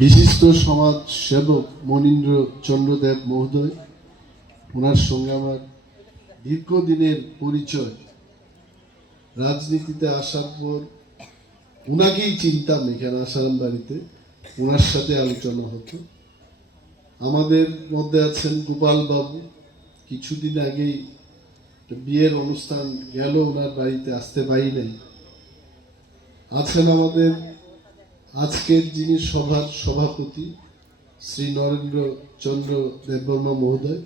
বিশিষ্ট সমাজ সেবক মনীন্দ্র চন্দ্রদেব মহোদয়, ওনার সঙ্গে আমার দীর্ঘদিনের পরিচয়। রাজনীতিতে আসার পর ওনাকেই চিনতাম এখানে আসারাম বাড়িতে, ওনার সাথে আলোচনা হতো। আমাদের মধ্যে আছেন গোপাল বাবু, কিছুদিন আগেই বিয়ের অনুষ্ঠান গেল, ওনার বাড়িতে আসতে পারি নাই। আছেন আমাদের আজকের যিনি সভার সভাপতি শ্রী নরেন্দ্র চন্দ্র দেববর্মা মহোদয়,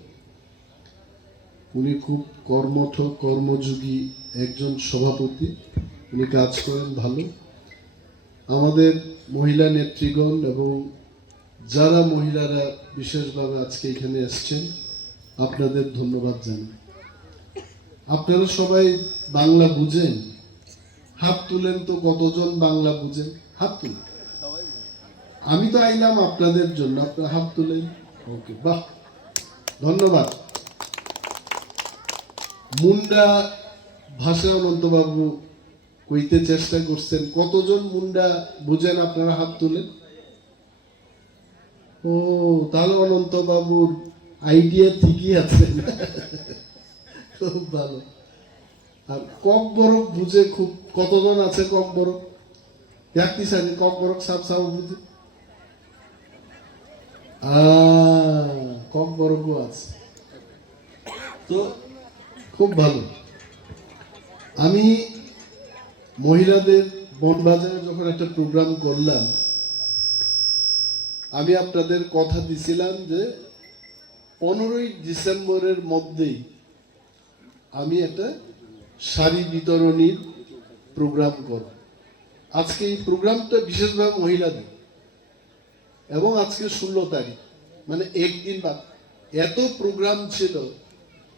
উনি খুব কর্মঠ কর্মযোগী একজন সভাপতি, উনি কাজ করেন ভালো। আমাদের মহিলা নেত্রীগণ এবং যারা মহিলারা বিশেষভাবে আজকে এখানে এসছেন, আপনাদের ধন্যবাদ জানাই। আপনারা সবাই বাংলা বুঝেন? হাত তুলেন তো, কতজন বাংলা বুঝেন? হাত তুলেন। আমি তো আইলাম আপনাদের জন্য, আপনারা হাত তুলেন। ওকে, বাহ, ধন্যবাদ। মুন্ডা ভাষা অনন্তবাবু কইতে চেষ্টা করছেন, কতজন মুন্ডা বুঝেন? আপনারা হাত তুলেন। ও, তাহলে অনন্তবাবুর আইডিয়া ঠিকই আছে, খুব ভালো। আর কক বরক বুঝে খুব, কতজন আছে কক বরক? দেখতে চাই কক বরক সাপ সাপ বুঝে, কক বরকও আছে, তো খুব ভালো। আমি মহিলাদের বনবাজারে যখন একটা প্রোগ্রাম করলাম, আমি আপনাদের কথা দিছিলাম যে 15ই ডিসেম্বরের মধ্যেই আমি একটা শাড়ি বিতরণীর প্রোগ্রাম করব। আজকে এই প্রোগ্রামটা বিশেষভাবে মহিলাদের, এবং আজকে 16 তারিখ, মানে একদিন বাদ। এত প্রোগ্রাম ছিল,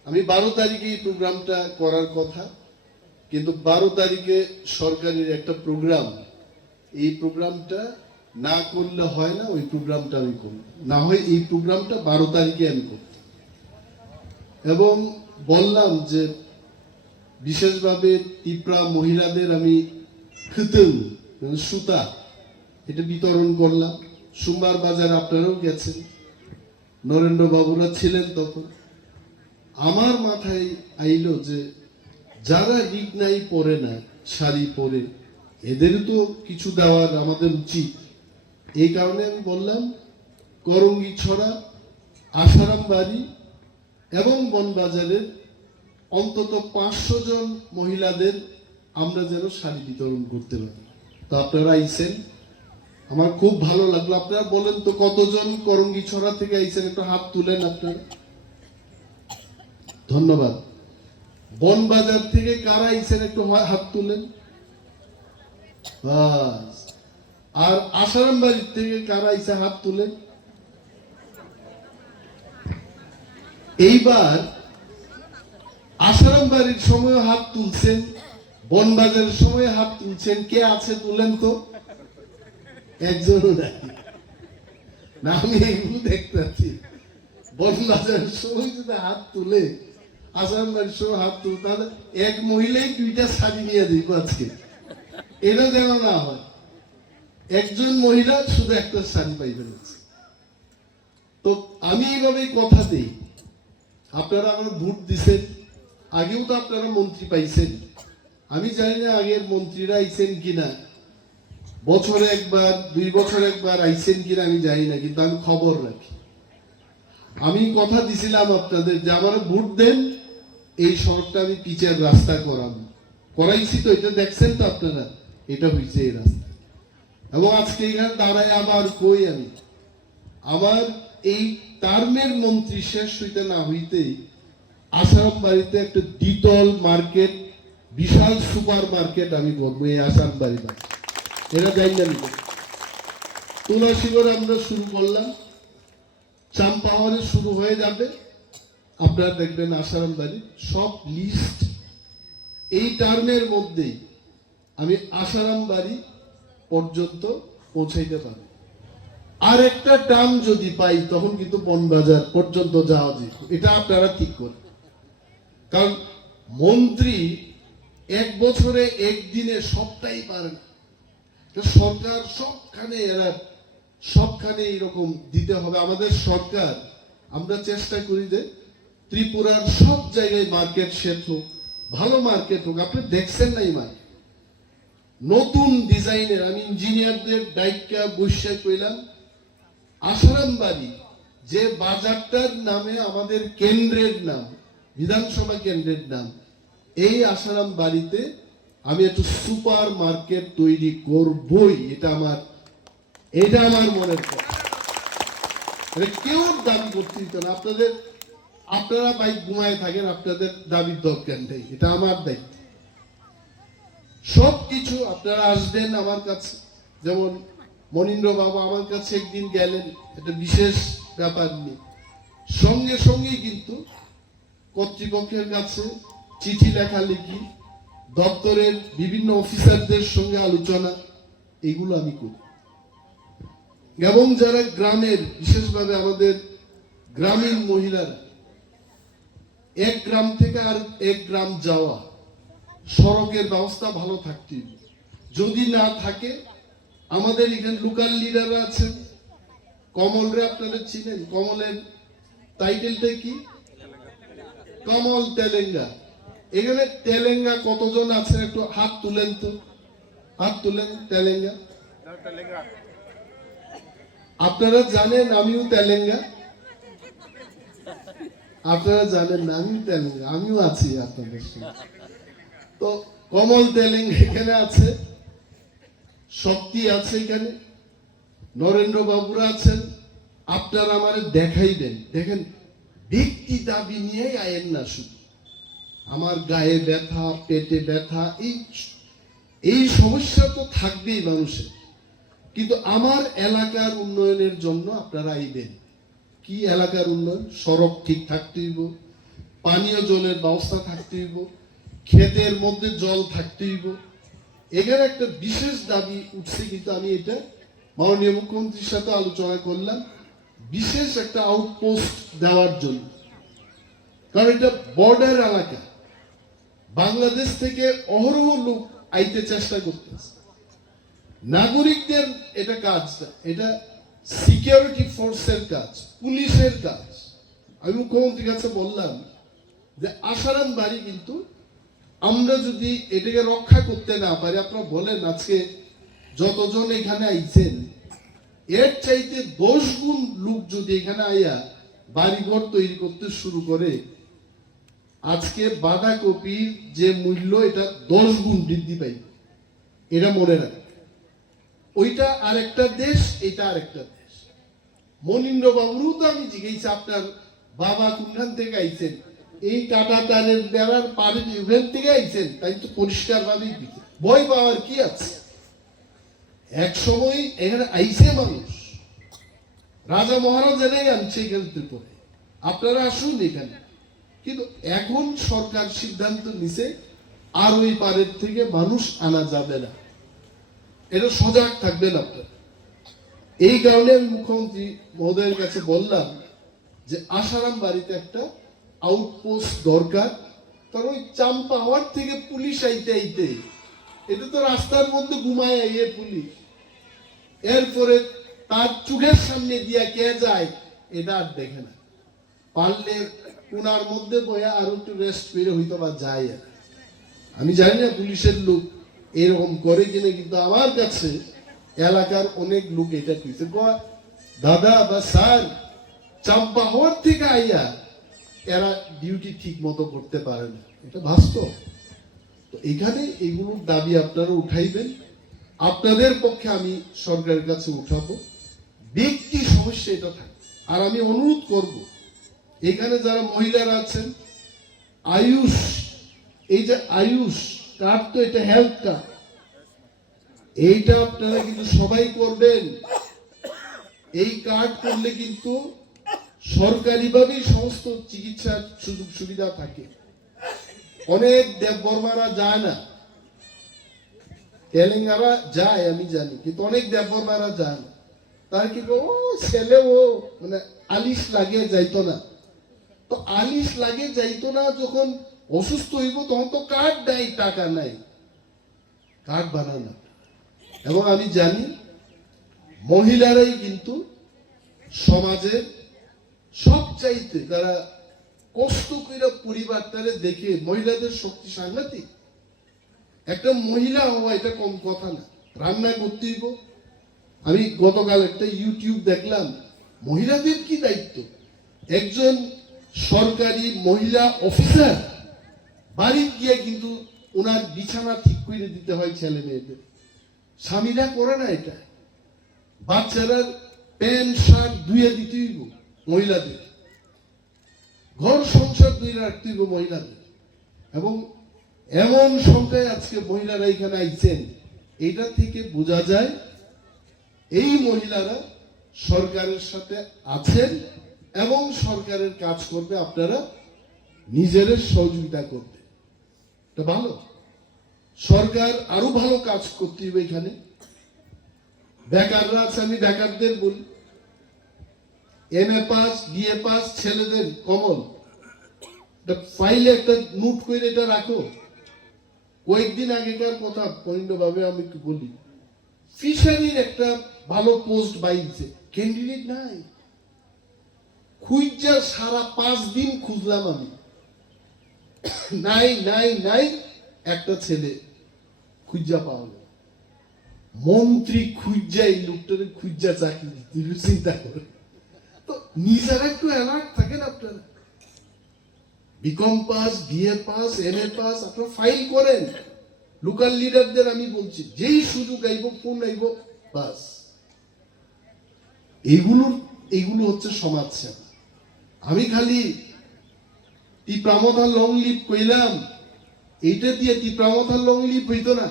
আমি 12 তারিখে এই প্রোগ্রামটা করার কথা, কিন্তু 12 তারিখে সরকারের একটা প্রোগ্রাম, এই প্রোগ্রামটা না করলে হয় না, ওই প্রোগ্রামটা আমি করব। না হয় এই প্রোগ্রামটা 12 তারিখে আমি করব। এবং বললাম যে বিশেষভাবে ত্রিপুরা মহিলাদের আমি সুতা এটা বিতরণ করলাম। সোমবার বাজারে আপনারাও গেছেন, নরেন্দ্র বাবুরা ছিলেন তখন। আমার মাথায় আইলো যে যারা রিগনাই পরে না, শাড়ি পরে, এদের তো কিছু দেওয়ার আমাদের উচিত। এই কারণে আমি বললাম করঙ্গি ছড়া, আসারাম বাড়ি এবং বনবাজারের অন্তত 500 জন মহিলাদের আমরা যেন শাড়ি বিতরণ করতে পারি। তো আপনারা আইছেন, আমার খুব ভালো লাগলো। আপনারা বলেন তো কতজন করঙ্গি ছড়া থেকে আইছেন? একটু হাত তুলেন আপনারা। ধন্যবাদ। বনবাজার থেকে কারা আইছেন? একটু হাত তুলেন। বাস। আর আসারাম বাড়ির থেকে কারা আইছে? হাত তুলেন। এইবার আসারাম বাড়ির সময় হাত তুলছেন, বনবাজারের সময় হাত তুলছেন, কে আছে তুলেন তো? একজনও নাই। না, আমি এগুলো দেখতে পাচ্ছি। বনবাজারের সময় যদি হাত তুলে, আসারাম বাড়ির সময় হাত তুলে, তাহলে এক মহিলাই 2টা শাড়ি নিয়ে দিব আজকে। এটা যেন না হয়, একজন মহিলা শুধু একটা শাড়ি পাইবেন। তো আমি এইভাবেই কথা দিই। আপনারা আমার ভোট দিচ্ছেন, আগেও তো আপনারা মন্ত্রী পাইছেন। আমি জানি না আগের মন্ত্রীরা আইছেন কিনা, বছরে একবার 2 বছর একবার আইছেন কিনা আমি জানি না, কিন্তু আমি খবর রাখি। আমি কথা দিছিলাম আপনাদের যে আমার ভোট দেন, এই সড়কটা আমি পিচের রাস্তা করাবো। করাইছি তো, এটা দেখছেন তো আপনারা, এটা হয়েছে এই রাস্তা। এবং আজকে এখানে দাঁড়ায় আবার কই আমি, আমার এই টার্মের মন্ত্রী শেষ হইতে না হইতেই আসারাম বাড়িতে একটা দ্বিতল মার্কেট, বিশাল সুপার মার্কেট আমি করবো এই আসারাম বাড়িতে। এটা জানি না। তুলাসীগড়ে আমরা শুরু করলাম, চাম্পাহারে শুরু হয়ে যাবে। আপনারা দেখবেন আসারাম বাড়ি সব লিস্ট এই টার্মের মধ্যেই আমি আসারাম বাড়ি পর্যন্ত পৌঁছাইতে পারি। আর একটা টার্ম যদি পাই, তখন কিন্তু বনবাজার পর্যন্ত যাওয়া যেত। এটা আপনারা ঠিক করেন, কারণ মন্ত্রী 1 বছরে 1 দিনে সবটাই পারে না। সরকার সবখানে এরা সবখানে এইরকম দিতে হবে। আমাদের সরকার, আমরা চেষ্টা করি যে ত্রিপুরার সব জায়গায় মার্কেট সেট হোক, ভালো মার্কেট হোক। আপনি দেখছেন না এই মার্কেট নতুন ডিজাইনের, আমি ইঞ্জিনিয়ারদের দায়িত্ব বসে কইলাম, আসারাম বাড়ি যে বাজারটার নামে আমাদের কেন্দ্রের নাম, বিধানসভা কেন্দ্রের নাম, এই আসারাম বাড়িতে আমি একটু সুপার মার্কেট তৈরি করবই। এটা আমার মনের কথা। কেউ দাবি করতে দিত না। আপনারা বাইক ঘুমায় থাকেন, আপনাদের দাবির দরকার নেই, এটা আমার দায়িত্ব। সবকিছু আপনারা আসবেন আমার কাছে। যেমন মনীন্দ্র বাবু আমার কাছে একদিন গেলেন, এটা বিশেষ ব্যাপার নেই, সঙ্গে সঙ্গেই কিন্তু কর্তৃপক্ষের কাছে চিঠি লেখালেখি, দপ্তরের বিভিন্ন অফিসারদের সঙ্গে আলোচনা, এগুলো আমি করি। এবং যারা গ্রামের, বিশেষভাবে আমাদের গ্রামীণ মহিলারা, এক গ্রাম থেকে আর এক গ্রাম যাওয়া, সড়কের ব্যবস্থা ভালো থাকতে হবে। যদি না থাকে, আমাদের এখানে লোকাল লিডাররা আছেন, কমলরে আপনারা চিনেন, কমলের টাইটেলটা কি? কমল তেলেঙ্গা। এখানে তেলেঙ্গা কতজন আছেন একটু হাত তুলেন তো, হাত তুলেন। তেলেঙ্গা আপনারা জানেন আমিও তেলেঙ্গা, আপনারা জানেন না আমিও তেলেঙ্গা, আমিও আছি আপনাদের সঙ্গে। তো কমল তেলেঙ্গা এখানে আছে, শক্তি আছে এখানে, নরেন্দ্র বাবুরা আছেন। আপনারা আমার দেখাইবেন, দেখেন ব্যক্তি দাবি নিয়ে আয়েন না, শুধু আমার গায়ে ব্যথা, পেটে ব্যথা, এই সমস্যা তো থাকবেই মানুষের, কিন্তু আমার এলাকার উন্নয়নের জন্য আপনারা আইবেন। কি এলাকার উন্নয়ন? সড়ক ঠিক থাকতে হইব, পানীয় জলের ব্যবস্থা থাকতে হইব, ক্ষেতের মধ্যে জল থাকতে হইব। এখানে একটা বিশেষ দাবি উঠছে, কিন্তু আমি এটা মাননীয় মুখ্যমন্ত্রীর সাথে আলোচনা করলাম, বিশেষ একটা আউটপোস্ট দেওয়ার জন্য। কারণ এটা বর্ডার এলাকা, বাংলাদেশ থেকে অহরহ লোক আইতে চেষ্টা করতেছে। নাগরিকদের এটা কাজ, এটা সিকিউরিটি ফোর্সের কাজ, পুলিশের কাজ। আমি মুখ্যমন্ত্রীর কাছে বললাম যে আসারাম বাড়ি কিন্তু আমরা যদি এটাকে রক্ষা করতে না পারি, আপনারা বলেন আজকে যতজন এখানে আইছেন, এর চাইতে 10 গুণ লোক যদি এখানে আইয়া বাড়িঘর তৈরি করতে শুরু করে, আজকে বাঁধাকপির যে মূল্য এটা 10 গুণ বৃদ্ধি পাইবে। এটা মনে রাখ, ওইটা আরেকটা দেশ, এটা আরেকটা দেশ। মনীন্দ্র বাবুরও তো আমি জিজ্ঞেস, আপনার বাবা কোনখান থেকে আইছেন? এই কাটা তারের বেড়ার পাড়ে ওখান থেকে আইছেন, তাই তো পরিষ্কার ভাবেই দিচ্ছে, ভয় পাওয়ার কি আছে? এক সময় এখানে আইছে মানুষ, রাজা মহারাজারাই আনছে এখানে ত্রিপুরা, আপনারা আসুন এখানে। কিন্তু এখন সরকার সিদ্ধান্ত নিছে আর ওই পাড়ের থেকে মানুষ আনা যাবে না, এটা সজাগ থাকবেন আপনারা। এই কারণে আমি মুখ্যমন্ত্রী মহোদয়ের কাছে বললাম যে আসারাম বাড়িতে একটা আউটপোস্ট দরকার। কারণ ওই চাম্পাওয়ার থেকে পুলিশ আইতে আইতে, এটা তো রাস্তার মধ্যে ঘুমায় আইয়ে পুলিশ, এরপরে তার চোখের সামনে দিয়া কে যায় এটা আর দেখে না। পারলে কোনার মধ্যে বয়া আর একটু রেস্ট করে হইতো বা যায়। আমি জানি না পুলিশের লোক এরকম করে কিনা, কিন্তু আমার কাছে এলাকার অনেক লোক এটা কইছে, দাদা বা স্যার, চাম্পা হওয়ার থেকে আইয়া এরা ডিউটি ঠিক মতো করতে পারে না, এটা বাস্তব। তো এখানে এগুলোর দাবি আপনারা উঠাইবেন, আপনাদের পক্ষে আমি সরকারের কাছে উঠাবো। ব্যক্তি সমস্যা এটা থাকে। আর আমি অনুরোধ করব, এখানে যারা মহিলারা আছেন, আয়ুষ, এই যে আয়ুষ কার্ড, তো এটা হেলথ কার্ড, এইটা আপনারা কিন্তু সবাই করবেন। এই কার্ড করলে কিন্তু সরকারিভাবেই সমস্ত চিকিৎসার সুযোগ সুবিধা থাকে। অনেক দেববর্মারা যায় না, তেলেঙ্গানা যায় আমি জানি, কিন্তু অনেক দেববর্মারা যায় না। তার কি ও ছেলে, ও মানে আলিশ লাগে যাইতো না। তো আলিশ লাগে যাইতো না, যখন অসুস্থ হইব তখন তো কার্ড দেয়, টাকা নাই, কার্ড বানানো। এবং আমি জানি মহিলারাই কিন্তু সমাজের সবচাইতে তারা কষ্ট করে পরিবারটারে দেখে মহিলাদের শক্তি সাংঘাতিক। একটা মহিলা হওয়া এটা কম কথা না, রান্না করতে হইব। আমি গতকাল একটা ইউটিউব দেখলাম, মহিলাদের কি দায়িত্ব। একজন সরকারি মহিলা অফিসার বাড়ি গিয়ে কিন্তু ওনার বিছানা ঠিক করে দিতে হয় ছেলে মেয়েদের, স্বামীরা করে না এটা। বাচ্চারা প্যান্ট শার্ট ধুয়ে দিতে হইব মহিলাদের, ঘর সংসার ধুয়ে রাখতে হইব মহিলাদের। এবং এমন সংখ্যায় আজকে মহিলারা এখানে আইছেন, এটা থেকে বোঝা যায় এই মহিলারা সরকারের সাথে আছেন এবং সরকারের কাজ করবে, আপনারা নিজেদের সহযোগিতা করবে। এটা ভালো, সরকার আরো ভালো কাজ করতে হবে এখানে। বেকাররা আছে, আমি বেকারদের বলি, MA পাস BA পাস ছেলেদের কমন ফাইলে একটা নোট করে এটা রাখো। কয়েকদিন আগেকার কথা পরিণভাবে আমি একটু বলি, ফিশারির একটা ভালো পোস্ট বাইছে, ক্যান্ডিডেট নাই। খুঁজা সারা 5 দিন খুঁজলাম আমি, নাই নাই নাই, একটা ছেলে খুঁজা পাওয়া গেল। মন্ত্রী খুঁজা এই লোকটারে খুঁজা চাকরি দিতে, চিন্তা করে। তো নিজেরা একটু অ্যালার্ট থাকেন আপনারা। BCom pass BA pass MA pass আপনারা ফাইল করেন। লোকাল লিডারদের আমি বলছি, যেই সুযোগ আইব ফোন আইব বাস। এইগুলো হচ্ছে সমাজ সেবা। আমি খালি টিপ্রামথা লং লিভ কইলাম, এইটা দিয়ে টিপ্রামথা লং লিভ হইতো না।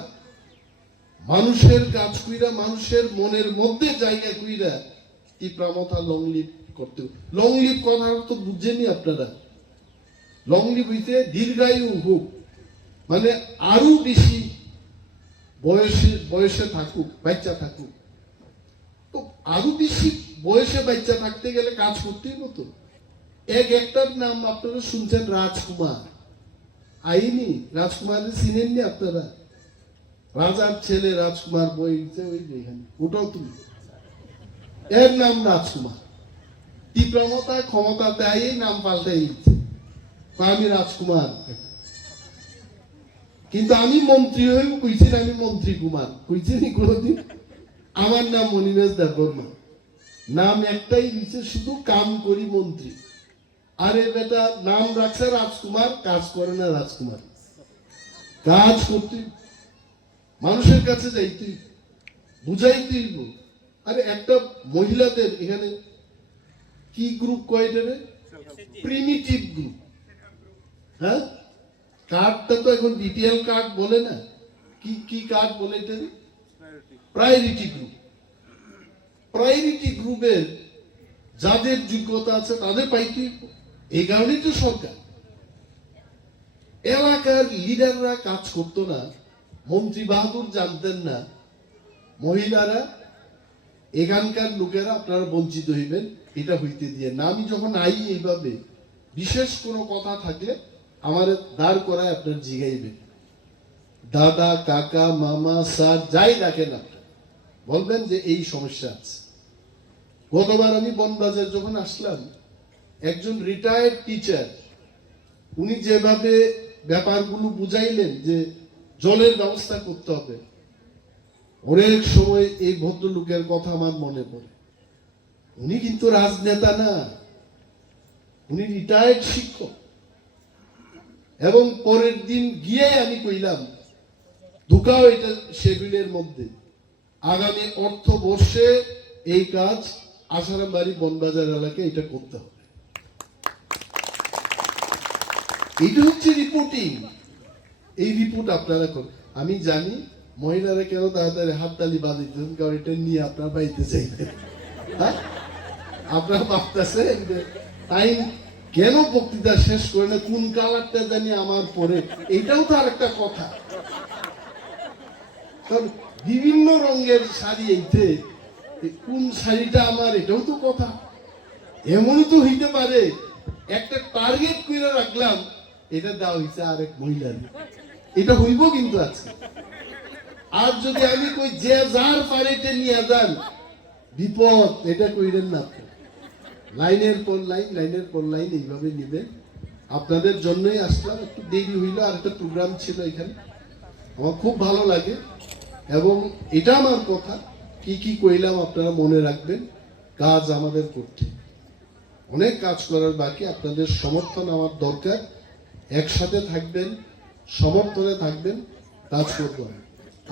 মানুষের কাজ কইরা, মানুষের মনের মধ্যে জায়গা কইরা টিপ্রামথা লং লিভ করতে। লং লিভ কথা তো বুঝছেনই আপনারা। লং লিভ হইতে দীর্ঘায়ু হোক, মানে আরো বেশি বয়সে থাকুক, বাচ্চা থাকুক। তো আরো বেশি বয়সে বাচ্চা থাকতে গেলে কাজ করতেই হতো। একটার নাম আপনারা শুনছেন, রাজকুমার। আইনি রাজকুমারের চিনেননি আপনারা? রাজার ছেলে রাজকুমার বই, ওই যে এখানে, ওটাও তুমি, এর নাম রাজকুমার। তীব্রমতা ক্ষমতা দেয় নাম পাল্টাই, আমি রাজকুমার। কিন্তু আমি মন্ত্রী হয়ে কইছি, আমি মন্ত্রী কুমার কইছি নি কোনদিন? আমার নাম মনিরাজ দেববর্মা, নাম একটাই দিচ্ছে, শুধু কাম করি মন্ত্রী। আরে বেটা, নাম রাখছে রাজকুমার, কাজ করে না রাজকুমার। কাজ করতে মানুষের কাছে যাইতে বুঝাইতে। আরে একটা মহিলাদের এখানে কি গ্রুপ কয়টারে? Primitive group. হ্যাঁ, কার্ডটা তো এখন BPL কার্ড বলে না, কি কার্ড বলে এটা? Priority group. প্রায়োরিটি গ্রুপের যাদের যোগ্যতা আছে তাদের পাইতে, এই কারণেই তো সরকার। এলাকার লিডাররা কাজ করতো না, মন্ত্রী বাহাদুর জানতেন না মহিলারা, এখানকার লোকেরা আপনারা বঞ্চিত হইবেন, এটা হইতে দিয়ে না। আমি যখন আই এইভাবে বিশেষ কোনো কথা থাকলে আমার দাঁড় করায় আপনার জিগাইবেন, দাদা কাকা মামা স্যার যাই ডাকেন, আপনার বলবেন যে এই সমস্যা আছে। গতবার আমি বনবাজার যখন আসলাম, একজন রিটায়ার্ড টিচার, উনি যেভাবে ব্যাপারগুলো বুঝাইলেন যে জলের ব্যবস্থা করতে হবে, অনেক সময় এই ভদ্রলোকের কথা আমার মনে পড়ে। উনি কিন্তু রাজনেতা না, উনি রিটায়ার্ড শিক্ষক। এবং পরের দিন গিয়ে আমি কইলাম, ঢুকাও এটা শেডিউলের মধ্যে, আগামী অর্থবর্ষে এই কাজ আসারামবাড়ি বনবাজার এলাকায় এটা করতে হবে। এটা হচ্ছে রিপোর্টিং। এই রিপোর্ট আপনারা করুন। আমি জানি মহিলারা কেন তাড়াতাড়ি হাততালি বাজাইতেন, কারণ এটা নিয়ে আপনার বাড়িতে চাইবেন। হ্যাঁ, আপনারা ভাবতেছেন যে টাইম কেন বক্তৃতা শেষ করে না, কোন কালারটা জানি আমার পরে, এইটাও তো আর একটা কথা। কারণ বিভিন্ন রঙের শাড়ি, এইতে কোন শাড়িটা আমার, এটাও তো কথা। এমনই তো হইতে পারে একটা টার্গেট করে রাখলাম, এটা দেওয়া হয়েছে আরেক মহিলার, এটা হইব কিন্তু আছে। আর যদি আমি কই যে যার পারে এটা নিয়ে যান, বিপদ, এটা কইরেন না আপনি। লাইনের পর লাইন এইভাবে নেবেন। আপনাদের জন্যই আসলাম, একটু দেরি হইলো, আর একটা প্রোগ্রাম ছিল এখানে। আমার খুব ভালো লাগে এবং এটা আমার কথা, কি কইলাম আপনারা মনে রাখবেন। কাজ আমাদের করতে, অনেক কাজ করার বাকি। আপনাদের সমর্থন আমার দরকার। একসাথে থাকবেন, সমর্থনে থাকবেন, কাজ করব।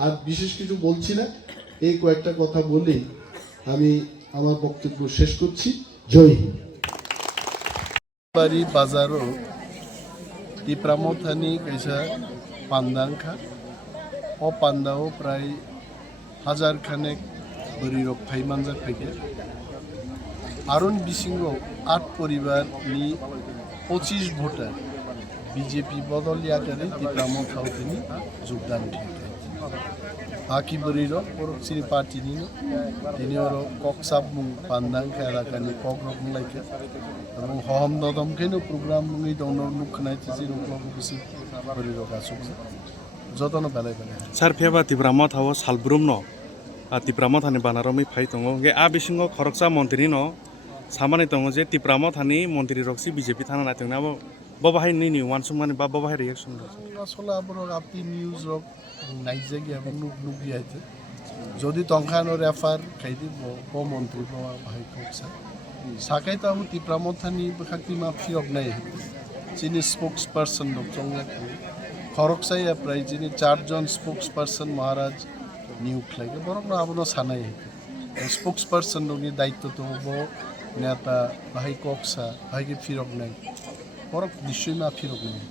আর বিশেষ কিছু বলছি না, এই কয়েকটা কথা বলেই আমি আমার বক্তব্য শেষ করছি। জয় হিন্দ। बारी बाजारो टिप्रामथानी कैसा पान्दांखा ओ पान्दाओ प्राय 1000 खानेक बरी रक फाइमानजा फैगे आरुन बिसिंगो 8 परिवार नि 25 भोटार बीजेपी बदल याकारे टिप्रामथावतिनि যোগদান ठेके बाकी बरी रक बरकसिनि पार्टीनि तिनि अरो ककसाबमुं पान्दांखा एलाकानि कक रकम लाइके এবং হম দদমকেনো প্রোগ্রাম মুই দন নুখনাইতে যে রকম কিছু বরি রকা সুবসে যতন বেলায় বেলায় सार फेबा तिब्रामा थाव सालब्रुम न तिब्रामा थानि बानारमै फाइ दङ गे आ बिसिङाव खरकसा मन्त्रि न सामानै दङ जे तिब्रामा थानि मन्त्रि रक्सि बिजेपि थाना नायथोंना बबाहाय नि वानसुं माने बबाहाय रिएक्सन আসলে আবরক আপনি নিউজ রক নাইজে গে এবং নুক গিয়াইতে যদি তংখানো রেফার খাইদি ব মন্ত্রী ব ভাই ককসা সাকাই তো আমি টিপ্রামথানি বখাকি মাফি অগনাই যিনি স্পোক্স পারসন দক চংলা খরকসাই প্রায় যিনি 4 জন স্পোক্স পারসন মহারাজ নিয়োগ লাগে বরং আবনো সানাই স্পোক্স পারসন দনি দায়িত্ব তো ব নেতা ভাই ককসা ভাইকে ফিরক নাই বরং নিশ্চয়ই মাফি অগনাই